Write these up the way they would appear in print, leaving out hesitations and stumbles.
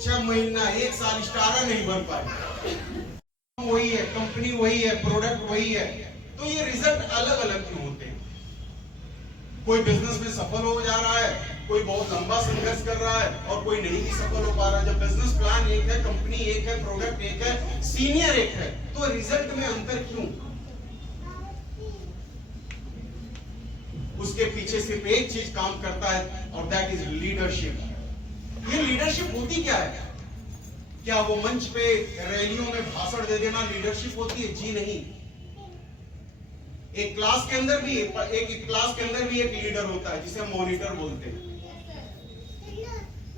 6 महीना 1 साल स्टार नहीं बन पाए। वही है, कंपनी वही है, प्रोडक्ट वही है, तो ये रिजल्ट अलग अलग क्यों होते हैं? कोई बिजनेस में सफल हो जा रहा है, कोई बहुत लंबा संघर्ष कर रहा है और कोई नहीं भी सफल हो पा रहा है। जब बिजनेस प्लान एक है, कंपनी एक है, प्रोडक्ट एक है, सीनियर एक है, तो रिजल्ट में अंतर क्यों? उसके पीछे सिर्फ एक चीज काम करता है और दैट इज लीडरशिप। ये लीडरशिप होती क्या है? क्या वो मंच पे रैलियों में भाषण दे देना लीडरशिप होती है? जी नहीं। एक क्लास के अंदर भी एक लीडर होता है जिसे हम मॉनिटर बोलते हैं।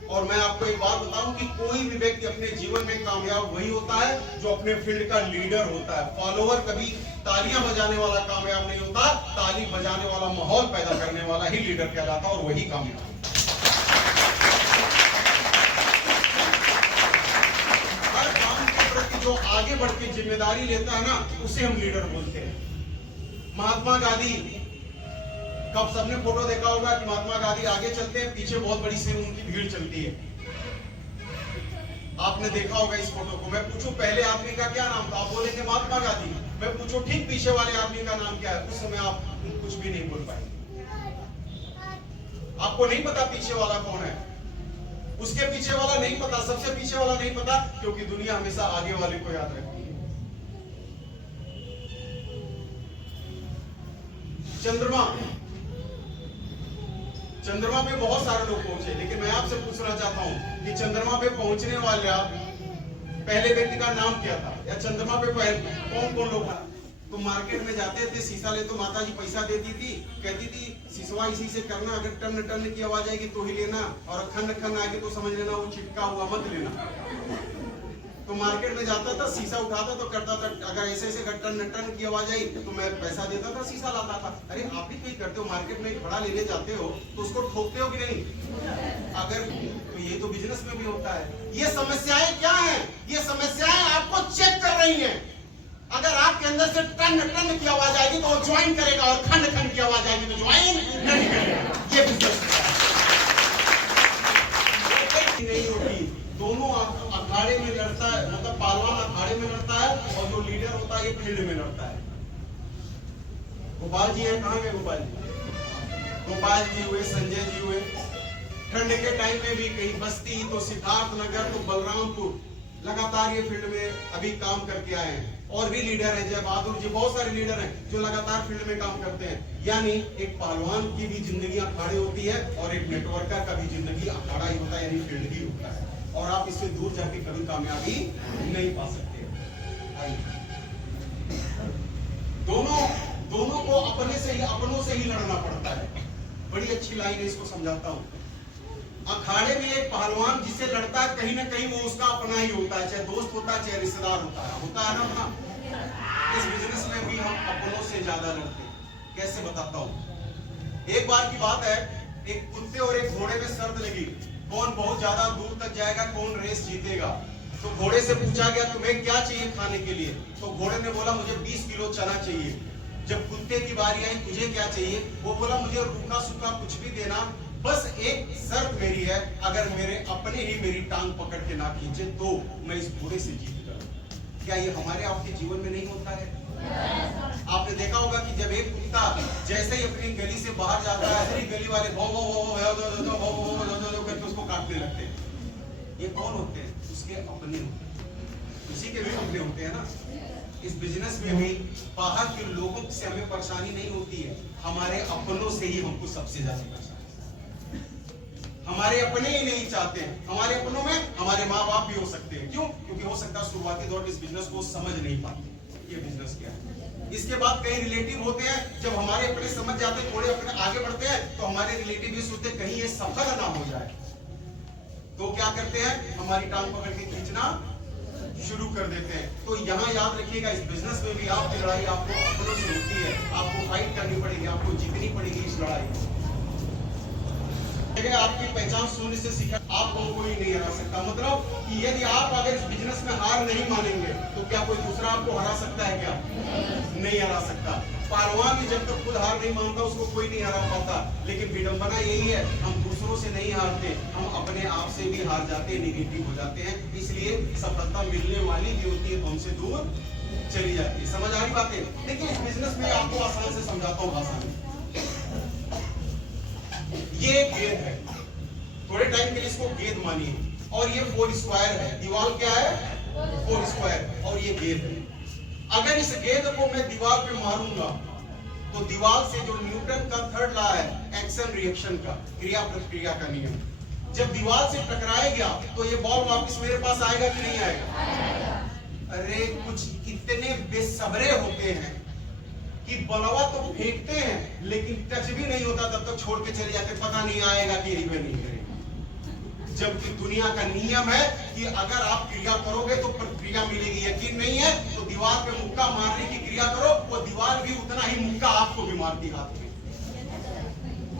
और मैं आपको एक बात बताऊं कि कोई भी व्यक्ति अपने जीवन में कामयाब वही होता है जो अपने फील्ड का लीडर होता है। फॉलोअर कभी तालियां बजाने वाला कामयाब नहीं होता, ताली बजाने वाला, माहौल पैदा करने वाला ही लीडर कहलाता है और वही कामयाब। हर काम के प्रति जो आगे बढ़ के जिम्मेदारी लेता है ना, उसे हम लीडर बोलते हैं। महात्मा गांधी, कब सबने फोटो देखा होगा कि महात्मा गांधी आगे चलते हैं, पीछे बहुत बड़ी सी उनकी भीड़ चलती है। आपने देखा होगा इस फोटो को। मैं पूछूं पहले आदमी का क्या नाम था, आप बोलेंगे महात्मा गांधी। मैं पूछूं ठीक पीछे वाले आदमी का नाम क्या है, उस समय आप कुछ भी नहीं बोल पाएंगे। आपको नहीं पता पीछे वाला कौन है, उसके पीछे वाला नहीं पता, सबसे पीछे वाला नहीं पता, क्योंकि दुनिया हमेशा आगे वाले को याद रखती है। चंद्रमा पे बहुत सारे लोग पहुंचे, लेकिन मैं आपसे पूछना चाहता हूं कि चंद्रमा पे पहुंचने वाला पहले व्यक्ति का नाम क्या था, या चंद्रमा पे कौन कौन लोग था? तो मार्केट में जाते थे, शीशा ले तो माता जी पैसा देती थी, कहती थी शीशवा इसी से करना, अगर टन टन की आवाज आएगी तो ही लेना, और खन खन आएगी तो समझ लेना वो चिपका हुआ मत लेना। तो मार्केट में जाता था, शीशा उठाता तो करता था, अगर ऐसे ऐसे टन टन की आवाज आई तो मैं पैसा देता था, शीशा लाता था। अरे आप भी कोई करते हो, मार्केट में घड़ा लेने जाते हो तो उसको ठोकते हो कि नहीं? अगर तो ये तो बिजनेस में भी होता है। ये समस्याएं क्या हैं? ये समस्याएं आपको चेक कर रही हैं। अगर आपके अंदर से टन टन की आवाज आएगी तो वो ज्वाइन करेगा, और खंड खंड की आवाज आएगी तो ज्वाइन नहीं करेगा। ये बिजनेस नहीं होगी। दोनों अखाड़े में लड़ता है, मतलब पहलवान अखाड़े में लड़ता है और जो लीडर होता है ये फील्ड में लड़ता है। गोपाल जी हैं, कहाँ गए गोपाल जी? गोपाल जी हुए, संजय जी हुए। ठंड के टाइम में भी कहीं बस्ती, तो सिद्धार्थ नगर, तो बलरामपुर, लगातार ये फील्ड में अभी काम करके आए हैं। और भी लीडर हैं, जय बहादुर जी, बहुत सारे लीडर हैं जो लगातार फील्ड में काम करते हैं। यानी एक पहलवान की भी जिंदगी अखाड़े होती है और एक नेटवर्कर का भी जिंदगी अखाड़ा ही होता है, यानी फील्ड ही होता है। और आप इससे दूर जाके कभी कामयाबी नहीं पा सकते। दोनों को अपनों से ही लड़ना पड़ता है। बड़ी अच्छी लाइन है, इसको समझाता हूं। अखाड़े में एक पहलवान जिससे लड़ता है, कहीं ना कहीं वो उसका अपना ही होता है, चाहे दोस्त होता है चाहे रिश्तेदार होता है ना अपना। इस बिजनेस में भी हम अपनों से ज्यादा लड़ते हैं। कैसे बताता हूं। एक बार की बात है, एक कुत्ते और एक घोड़े में शर्त लगी, कौन बहुत ज्यादा दूर तक जाएगा, कौन रेस जीतेगा। तो घोड़े से पूछा गया तुम्हें क्या चाहिए खाने के लिए? तो घोड़े ने बोला मुझे 20 किलो चना चाहिए। जब कुत्ते की बारी आई, तुझे क्या चाहिए? वो बोला मुझे रूखा सूखा कुछ भी देना, बस एक शर्त मेरी है, अगर मेरे अपने ही मेरी टांग पकड़ के ना खींचे तो मैं इस घोड़े से जीत जाऊं। क्या ये हमारे आपके जीवन में नहीं होता है? आपने देखा होगा कि जब एक कुत्ता जैसे ही अपनी गली से बाहर जाता है, पूरी गली वाले करके उसको काटने लगते हैं। ये कौन होते हैं? उसके अपने होते हैं, उसी के भी अपने होते हैं ना। इस बिजनेस में भी बाहर के लोगों से हमें परेशानी नहीं होती है, हमारे अपनों से ही हमको सबसे ज्यादा परेशानी। हमारे अपने ही नहीं चाहते हैं। हमारे अपनों में हमारे माँ बाप भी हो सकते हैं। क्यों? क्योंकि हो सकता है शुरुआती दौर में इस बिजनेस को समझ नहीं पाते ये बिजनेस क्या है। इसके बाद कई रिलेटिव होते हैं, जब हमारे अपने समझ जाते हैं, थोड़े अपने आगे बढ़ते हैं, तो हमारे रिलेटिव ये सोचते कहीं ये सफल ना हो जाए, तो क्या करते हैं, हमारी टांग पकड़ के खींचना शुरू कर देते हैं। तो यहाँ याद रखिएगा, इस बिजनेस में भी आपकी लड़ाई आपको अपनों से होती है। आपको फाइट करनी पड़ेगी, आपको जीतनी पड़ेगी इस लड़ाई। जगह आपकी पहचान शून्य से सीखा, आपको कोई नहीं हरा सकता। मतलब कि यदि आप अगर इस बिजनेस में हार नहीं मानेंगे तो क्या कोई दूसरा आपको हरा सकता है? क्या नहीं हरा सकता। पहलवान भी जब तक खुद हार नहीं मानता उसको कोई नहीं हरा पाता। लेकिन विडंबना यही है, हम दूसरों से नहीं हारते, हम अपने आप से भी हार जाते हैं, निगेटिव हो जाते हैं। इसलिए सफलता मिलने वाली भी होती है, हमसे दूर चली जाती है। समझ आ रही बातें? देखिए इस बिजनेस में आपको आसान से समझाता हूँ भाषा में। ये एक गेंद है, थोड़े टाइम के लिए इसको गेंद मानिए, और ये 4 स्क्वायर है। दीवार क्या है? 4 स्क्वायर, और ये गेंद है। अगर इस गेंद को मैं दीवार पे मारूंगा तो दीवार से जो न्यूटन का थर्ड लॉ है, एक्शन रिएक्शन का, क्रिया प्रतिक्रिया का नियम, जब दीवार से टकराएगा तो ये बॉल वापस मेरे पास आएगा कि नहीं आएगा? अरे कुछ इतने बेसब्रे होते हैं कि बलवा तो फेंकते हैं लेकिन टच भी नहीं होता, तब तक छोड़ के चले जाते, पता नहीं आएगा कि रिवे नहीं करेगा। जबकि दुनिया का नियम है कि अगर आप क्रिया करोगे तो प्रतिक्रिया मिलेगी। यकीन नहीं है तो दीवार पे मुक्का मारने की क्रिया करो, वो दीवार भी उतना ही मुक्का आपको भी मारती हाथ में।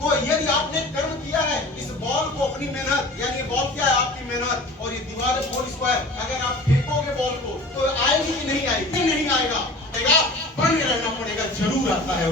तो यदि आपने कर्म किया है, इस बॉल को अपनी मेहनत, यानी बॉल क्या है? आपकी मेहनत, और ये दीवार है 4 स्क्वायर, अगर आप फेंकोगे बॉल को तो आएगी कि नहीं आएगी? नहीं आएगा, बने रहना पड़ेगा, जरूर आता है।